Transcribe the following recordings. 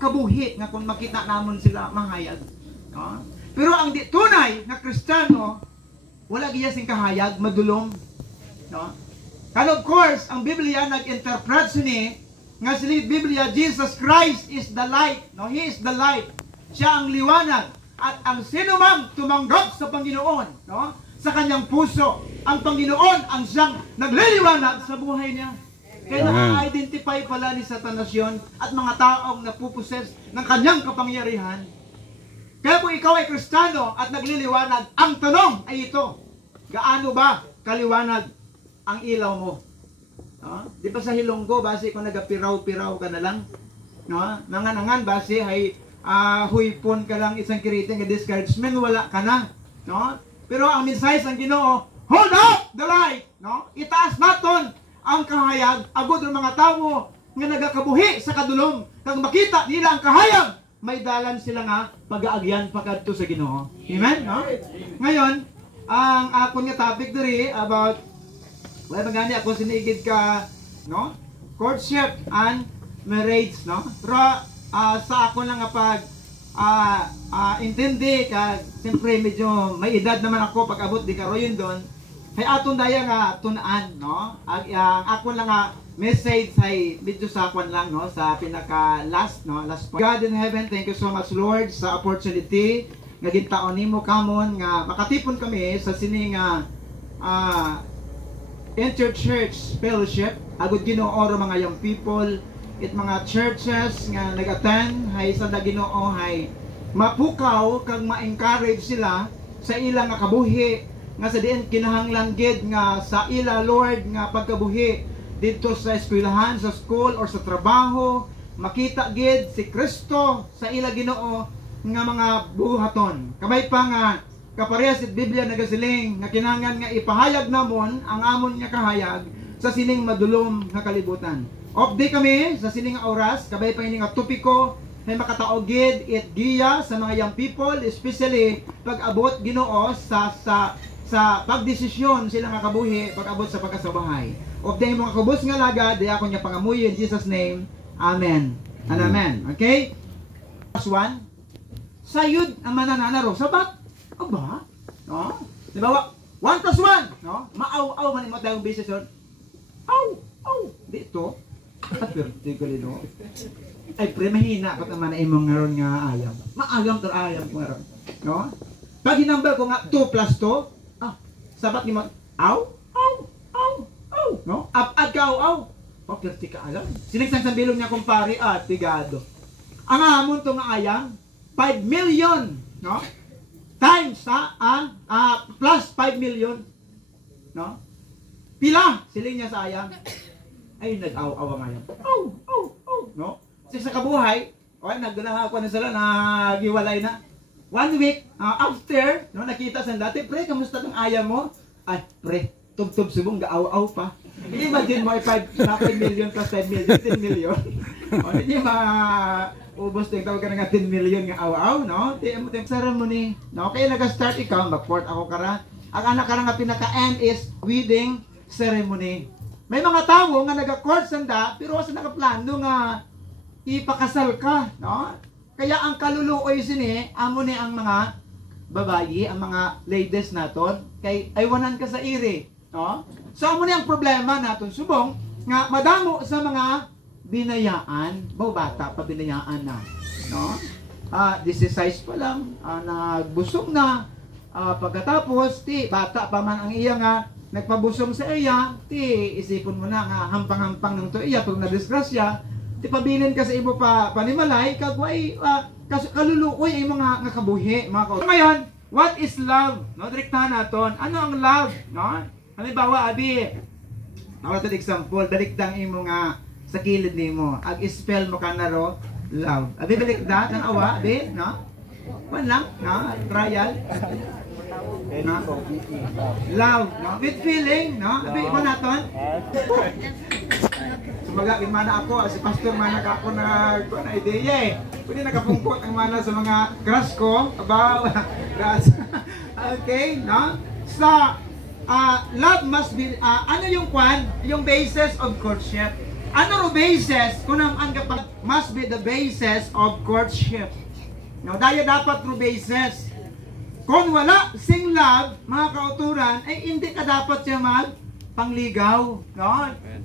kabuhi nga kung makita namon sila mahayag. No? Pero ang di tunay nga Kristiyano, wala giya sing kahayag, madulom. No? And of course, ang Biblia nag-interpret sini nga sila Biblia, Jesus Christ is the light. No? He is the light. Siya ang liwanag. At ang sinumang tumanggap sa Panginoon, no? Sa kanyang puso, ang Panginoon ang siyang nagliliwanag sa buhay niya. Kaya na-identify pala ni Satanas yun at mga taong napuposes ng kanyang kapangyarihan. Kaya kung ikaw ay Kristiyano at nagliliwanag, ang tanong ay ito, gaano ba kaliwanag ang ilaw mo? No? Di ba sa Hilonggo, base kung nagapiraw-piraw ka na lang, no? Nanganangan, base ay huypon ka lang isang kiriting, discouragement, wala ka na. No? Pero ang mensahe ng Ginoo, hold up the light. No? Itaas naton ang kahayag, agod ng mga tao nga nagakabuhi sa kadulom. Kag makita nila ang kahayag, may dalan sila nga pag-aagyan pagkadto sa Ginoo. Amen? No? Ngayon, ang akon nga topic diri about wala magani ako sinigid ka, no? Courtship and marriage, no? Pero sa ako lang nga pag intindi ka, siyempre medyo may edad naman ako pag abot di karoyon doon. Hay aton daya nga tunaan, no? Ang ako lang nga message ay medyo sa akon lang, no? Sa pinaka last, no? Last point. God in heaven, thank you so much Lord sa opportunity nga gintaon nimo kamon nga makatipon kami sa sining inter-church fellowship. Agud Ginoo mga young people it mga churches nga nag-attend hay sa Ginoo hay mapukaw kag ma-encourage sila sa ilang nga kabuhi nga sa diin kinahanglan gid nga sa ila Lord nga pagkabuhi dito sa eskwelahan, sa school or sa trabaho, makita gid si Kristo sa ila Ginoo nga mga buhaton. Kamay pa nga kaparehas it Biblia nagasiling nga kinahanglan nga ipahayag namon ang amon nga kahayag sa sining madulom nga kalibutan. Update kami sa sining oras, kabay pa ini nga topiko ay makataogid it giya sa mga young people, especially pag abot Ginoo sa pagdesisyon sila nga kabuhi pag abot sa pagkasabahay. Update mga kubos nga laga, di ako niya pangamuyo in Jesus name. Amen. And amen. Okay? Plus one, sayud ang manananaro. Sabat? Aba? No? Di ba? 1 plus 1. No? Maaw-aw man mo tayong basis. Aw! Aw! Dito. Vertically, no? Ay, pre, mahina pa naman na imong ngaron nga ayam. Maagam to ayam ko ngaron. No? Pag hinambal ko nga 2 plus 2, sabat ni mo, aw! Aw! Aw! Aw! No? Up-ad ka, aw! Oh, vertical alam. Sinigsang sa bilog niya kumpare, tigado. Ang amon to nga ayam, 5 million, no? Times, plus 5 million, no? Pila, siling niya sa ayam. Ay, nag-aw-aw ang ayam. Aw! Aw! Aw! No? Kasi sa kabuhay, nagdala ako na sila, nagiwalay na. 1 week, after, no, nakita sa dati, pre, kamusta ng ayam mo? Ay, pre, tub-tub subong, gaaw-aw pa. Imagine mo, 5 million plus 5 million, 10 million. O, hindi ubos din tawag ka na nga 10 million nga aw-aw, no? Di ceremony, no? Kaya nag-start ikaw, mag-port ako kara. Ang anak ka nga pinaka-end is wedding ceremony. May mga tao nga nag-court sanda, pero sa nakaplano nga ipakasal ka, no? Kaya ang kaluluoy sini, amo ni ang mga babayi, ang mga ladies naton, kay aywanan ka sa iri, no? So amo ni ang problema naton subong nga madamo sa mga binayaan, bata pa binayaan na, no? 16 pa lang, nagbusog na, pagkatapos bata pa man ang iya nga nagpabusong sa iya, isipon mo na nga hampang-hampang ng to iya pag nadisgrasya, pabilin ka sa imo panimalay kagway kaluluoy ay mga nga kabuhi mga kausa. Ngayon, what is love? No, direktahan naton. Ano ang love, no? Halimbawa, abi, nawala example, daliktang imo nga sa kilid nimo. Ag-spell mo kanaro love. Abi balikda nang awa, abi, no? Wan lang, no? Trial. No? Love, no? With feeling, no? Abi mo naton. Sumaga mana ako, si pastor mana ka ako na ideya eh. Pwede nakapungkot ang mana sa mga crush ko, aba, crush. Okay, no? So, love must be, ano yung kwan? Yung basis of courtship. Ano ro basis? Kung ang kapag must be the basis of courtship. No, dahil dapat ro basis. Kung wala sing love, mga kauturan, ay hindi ka dapat siya pangligaw. No?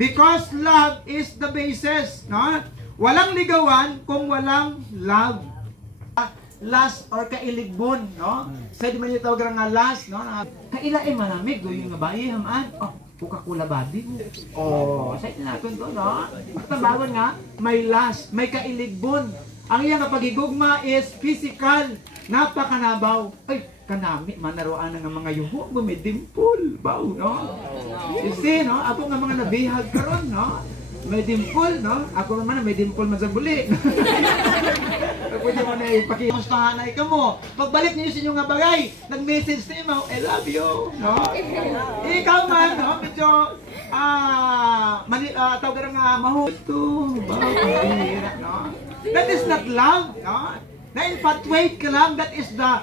Because love is the basis. No? Walang ligawan kung walang love. Last or kailigbon, no? Sa di man yung tawag nga last, no? Kailain manamig, do yung nabayi, hamaan. Oh, Coca-Cola body mo. Oh, sa natin to, no? Tabawan nga, may last, may kailigbon. Ang iyang pagigugma is physical, napakanabaw. Ay, kanami, manaroan ng mga yuho, may dimple, baw, no? You see, no? Ako nga mga nabihag karon, no? May dimple, no? Ako naman may dimple man sa buli. Pwede mo na ipakimustahanay ka mo. Pagbalik niyo sa inyong nga bagay, nag-message na mo, I love you, no? Ikaw man, no? Medyo, tawag nga, mahuto, no? That is not love, no? Na-infatuate ka lang, that is the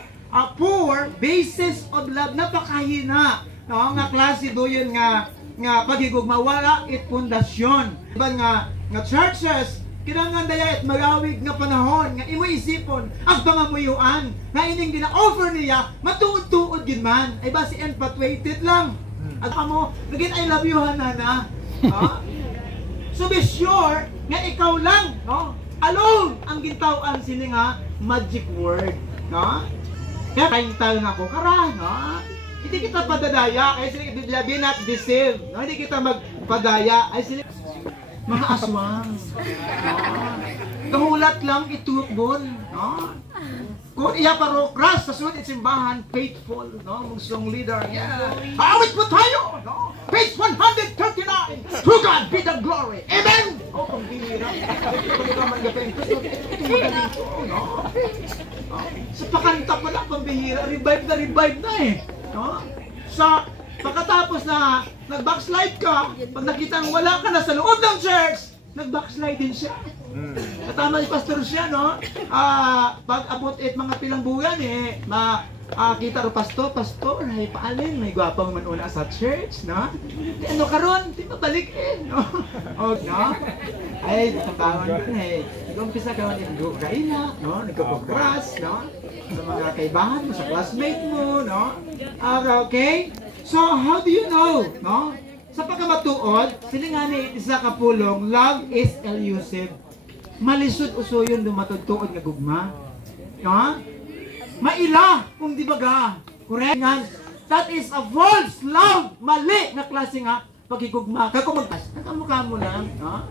poor basis of love. Napakahina, no? Nga klase do yun nga pagigugma, wala it pundasyon. Diba nga churches, kinangan daya at magawig nga panahon, nga imo isipon, ang pangamuyuan, na ining gina-offer niya, matuod-tuod yun man. Ay ba si infatuated lang? At mo, naging I love you, hanana. So be sure, nga ikaw lang, no? Alone, ang gintawan sila nga magic word, no? Kaya kain tayo na ako, kara, no? Hindi kita padadaya, ay sila be not deceived. No? Hindi kita magpadaya, ay sila mga aswang. No? Kahulat lang itukbon. No? Kung iya paro crush sa sunod simbahan, faithful, no? Mugsong leader. Yeah. Awit po tayo, no? Page 139. To God be the glory. Amen. Oh, pambihira. Ito magaling ko, no? Sa pakanta pala pambihira, revive na eh. No? So, pagkatapos na nag-backslide ka, pag nakita mo wala ka na sa loob ng church, nag-backslide din siya. Katama ni pastor siya, no? Pag abot mga pilang buwan, kita ro pastor, ay paalin, may gwapang manuna sa church, no? Di ano karon, di mabalik no? O, no? Ay, tatawan ko nag-umpisa ka man yung kaina, no? Nagkapag-crush, no? Sa mga kaibahan mo, sa classmate mo, no? Okay? So, how do you know, no? Sa pagkamatuod, sila nga ni isa kapulong, love is elusive. Malisod usuyon dumatugtuod nga gugma. No? Maila, kung di baga. Correct? That is a false love. Mali na klase nga pagigugma. Kaya kung nakamukha mo lang, no?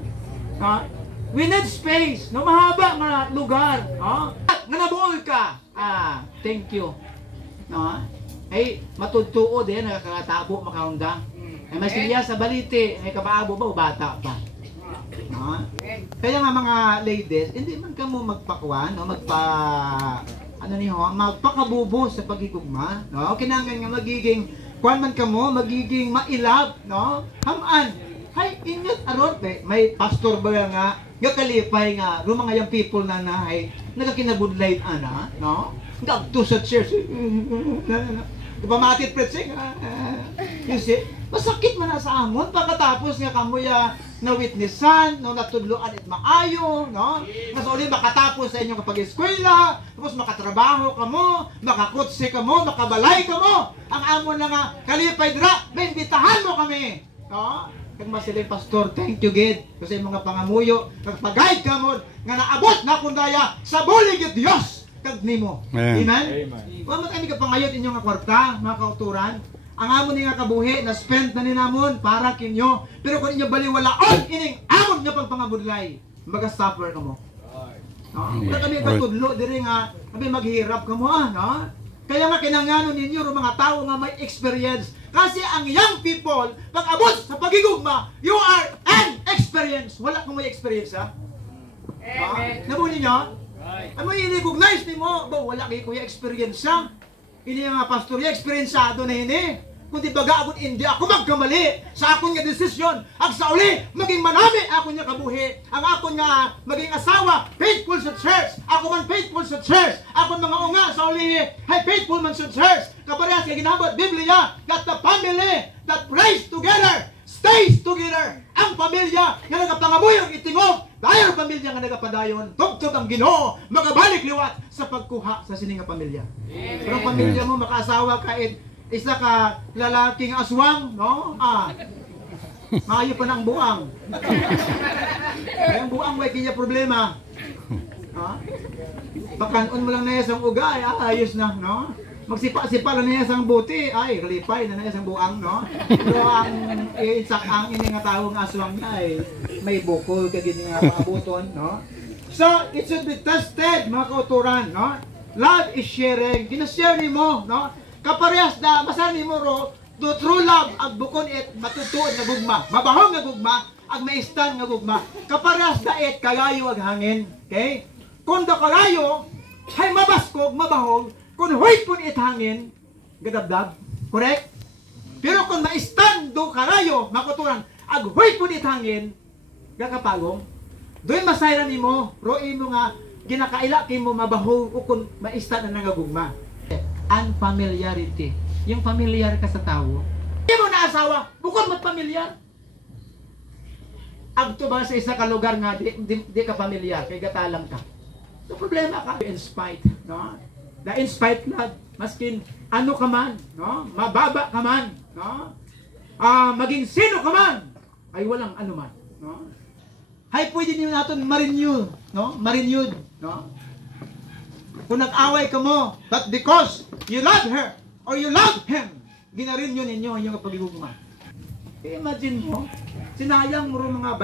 We need space, no? Mahaba nga lugar, no? Nanabuol ka. Thank you. No? Ay, matudtuod nakakatabo makaunda. Ay, mas siya sa balite, may kabaabo ba o bata pa? No? Kaya nga mga ladies, hindi man ka mo magpakwan, no? Magpakabubo sa pagigugma, no? Kinanglan nga magiging, kuan man ka mo, magiging mailab, no? Hamaan, hay, inyot aron, may pastor ba nga kalipay nga, mga yung people na nahay, nagakinabudlayin no? Gagto sa church, pamatit preaching, you see, masakit man na sa amon, pagkatapos nga kamuya na witnessan, no, natudloan at maayo, no? Mas ulit makatapos sa inyong kapag-eskwela, tapos makatrabaho ka mo, makakutsi ka mo, makabalay ka mo, ang amon na nga kalipay dra, benditahan mo kami, no? Kag masiling pastor, thank you God, kasi mga pangamuyo, kagpag-guide ka mo, nga naabot na kundaya sa bulig at Diyos, kag nimo. Amen? Wala kami kapangayot inyong nga kwarta, mga kauturan, ang amon nga kabuhi na spend na ninamon para kinyo, pero kung inyo baliwalaon ining amon nga pagpangabudlay, maga-suffer ka mo. No? Wala kami katudlo diri nga kami maghirap ka mo, no? Kaya nga kinangano ninyo mga tao nga may experience, kasi ang young people pag abot sa pagigugma, you are an experience. Wala kang may experience, ha? Nabuni nyo? Ano yung recognize ni mo? Wala kayo kuya experience, ha? Ini nga pastor, experienceado na ini. Kung di baga akong hindi ako magkamali sa akong nga desisyon, ang sa uli, maging manami ako nga kabuhi. Ang akong nga maging asawa, faithful sa church. Ako man faithful sa church. Ako mga unga sa uli, hey, faithful man sa church. Kaparehas kay ginabot Biblia, that the family that prays together, stays together. Ang ang pamilya nga nagapangabuyog itingog, dahil pamilya nga nagapadayon, tugtog ang Ginoo, magabalik liwat sa pagkuha sa sining nga pamilya. Pero ang pamilya mo makaasawa ka isa ka lalaking aswang, no? Maayo pa ng buang. Ang buang may kanya problema. Bakanon mo lang na isang uga, ayos na, no? Magsipa-sipa lang na isang buti, ay, kalipay na isang buang, no? Pero ang ini nga tawong aswang na, may bukol, kagini nga pangabuton, no? So, it should be tested, mga kauturan, no? Love is sharing. Kinashare ni mo, no? Kaparehas na, masani mo ro, to true love, ag bukon it, matutuod na gugma. Mabahong nga gugma, ag maistan nga gugma. Kaparehas na it, kagayo ag hangin. Okay? Kung da kagayo, ay mabaskog, mabahong, kung huwag po it hangin, gadabdab. Correct? Pero kung maistan do kagayo, makuturan, ag huwag po it hangin, gakapagong, doon masayran ni mo, roin mo nga, ginakaila kay mo mabahong, o kung maistan na nangagugma. Unfamiliarity. Yung familiar ka sa tao, hindi mo na asawa, bukod mo pamilyar. Agto ba sa isa ka lugar nga, di ka familiar, kay gatalang ka. So problema ka. In spite, no? The in spite love, maskin ano ka man, no? Mababa ka man, no? Maging sino ka man, ay walang ano man, no? Hay pwede niyo natin ma-renew, no? Ma-renewed, no? Kung nag-away ka mo, but because you love her, or you love him, ginarenew ninyo ang iyong pagigugma. Imagine mo, sinayang mo rin mga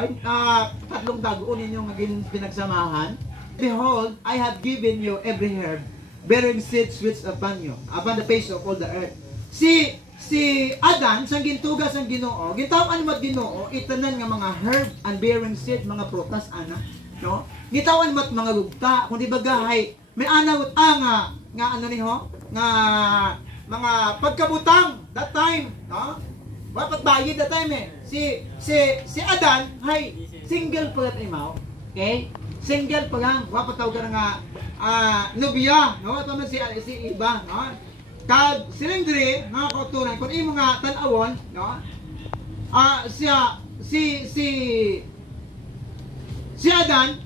3 dagoon ninyong pinagsamahan. Behold, I have given you every herb, bearing seeds which upon you, upon the face of all the earth. Si Adan, sang gintugas ang Ginoo, gitawan mo Ginoo, itanan nga mga herb and bearing seed, mga prutas, ana, no? Gitawan mo mga gugta, kung di bagahay, may anawot nga ano ni ho, nga mga pagkabutang that time, no? Wapat bayid that time Si Adan, hay, single pa gat imaw, okay? Single pa lang, wapat tawag ka nga nobya, no? Ito man si Iba, no? Kag silindri, mga kautunan, kung imo nga tanawon, no? Si Adan,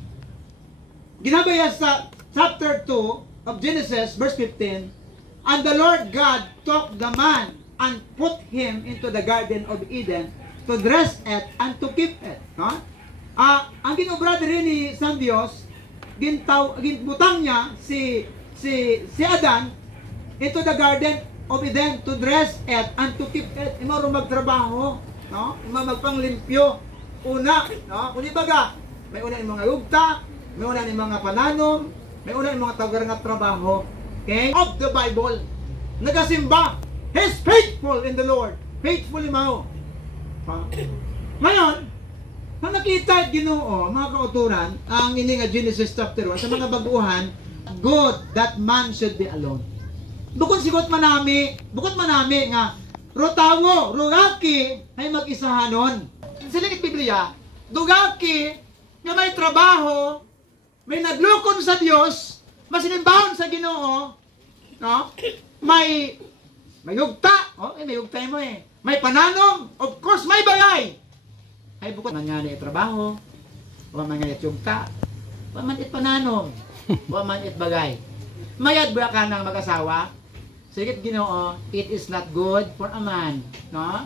ginabaya sa chapter 2 of Genesis, verse 15, and the Lord God took the man and put him into the Garden of Eden to dress it and to keep it. No? Ang ginobra rin ni San Dios, ginbutang niya si Adan into the Garden of Eden to dress it and to keep it. Ima ro magtrabaho, no? Ima magpanglimpyo. Una, no? Kung ibaga, may una yung mga ugta, may una yung mga pananom, may una yung mga tawagar nga trabaho. Okay? Of the Bible. Nagasimba. He's faithful in the Lord. Faithful imaw. Ngayon, nang nakita at Ginoo, mga kauturan, ang ini nga Genesis chapter 1, sa mga baguhan, good that man should be alone. Bukod manami nga, rotawo, rugaki, ay mag-isahanon. Silikit Biblia, dugaki, nga may trabaho, may naglukon sa Dios, masinimbahon sa Ginoo, no? May ugta, may ugta mo may pananom, of course may bagay. Ay bukod man nga na trabaho, wa man nga ugta, wa man it pananom, wa man it bagay. Mayad ba ka ng mag-asawa? Sige Ginoo, it is not good for a man, no?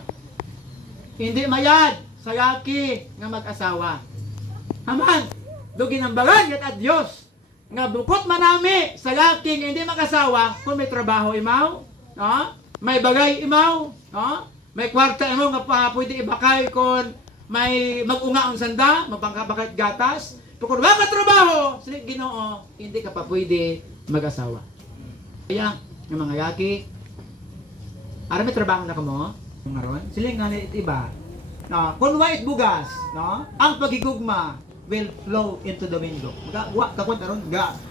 Hindi mayad sa laki nga mag-asawa. Haman, dugin ang bagan at Diyos nga bukod manami sa laki nga hindi mag-asawa kung may trabaho imaw, no? May bagay imaw, no? May kwarta imaw nga pwede ibakay kung may mag-unga ang sanda, mapangkabakay gatas. Pero kung wala ka trabaho, sige Ginoo, hindi ka pa pwede mag-asawa. Kaya, ng mga yaki, ara may trabaho na ka mo, ngaron, siling nga iba, no? Kung white bugas, no? Ang pagigugma will flow into the window. Kakon taron,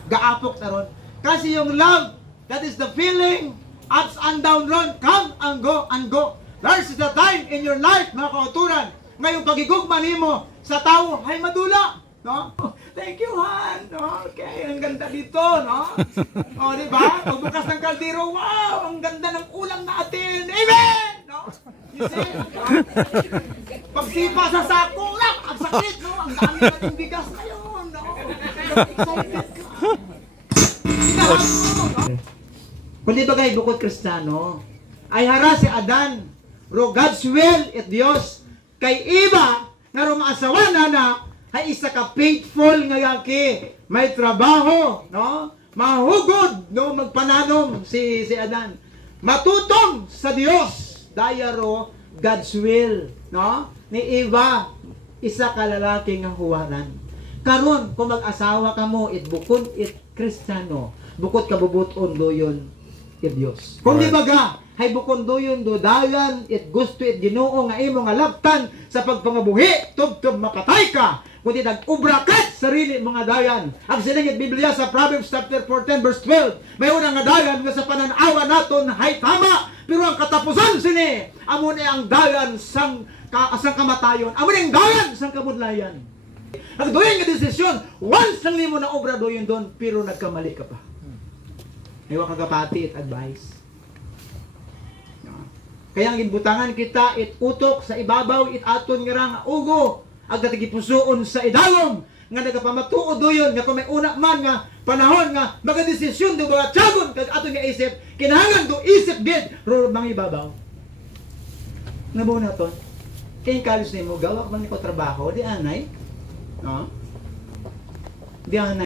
gaapok taron. Kasi yung love, that is the feeling, ups and down ron, come and go and go. There's the time in your life, mga kauturan, ngayong pagigugma nimo sa tao, ay madula. No? Thank you, Han. Okay, ang ganda dito, no? O, di ba? Pagbukas ng kaldero, wow, ang ganda ng ulam natin. Amen! No? You see? No? pagsipa sa sako lang, ang sakit, no? Ang dami nating bigas ngayon, no? Excited ka. Kundi bagay bukod Kristiyano, ay hara si Adan, ro God's will at Dios, kay iba, nga rumaasawa na, ay isa ka faithful nga yaki, may trabaho, no? Mahugod, no? Magpananom si Adan. Matutong sa Dios, dayaro God's will, no? Ni Eva, isa ka lalaki nga huwaran. Karon kung mag-asawa ka mo, it bukod it Kristiyano, bukod ka bubuton doyon it Dios. Kung di baga, hay bukod doyon do dalan it gusto it Ginoo nga imo nga labtan sa pagpangabuhi, tubtob mapatay ka. Kundi nag-ubrakat sarili mga dayan. Ang siningit Biblia sa Proverbs chapter 14 verse 12, may unang nga dayan nga sa pananawa naton hay tama, pero ang katapusan sini amo ni ang dayan sang kamatayon, amo ni ang dayan sang kamudlayan. Ang doyon nga desisyon, once lang nimo na obra doyon don, pero nagkamali ka pa. Ayaw kang kapati at advice. Kaya ang inbutangan kita, it utok sa ibabaw, it aton nga nga ugo, ang katigipusoon sa idalom, nga nagapamatuod doyon, nga kung may una man nga panahon nga, magadesisyon do mga tiyagon, kag aton nga isip, kinahangan do isip gid, ro mga ibabaw. Nabuo na to, kaya kalis nimo, gawa man ko trabaho, di anay, no? Di anay.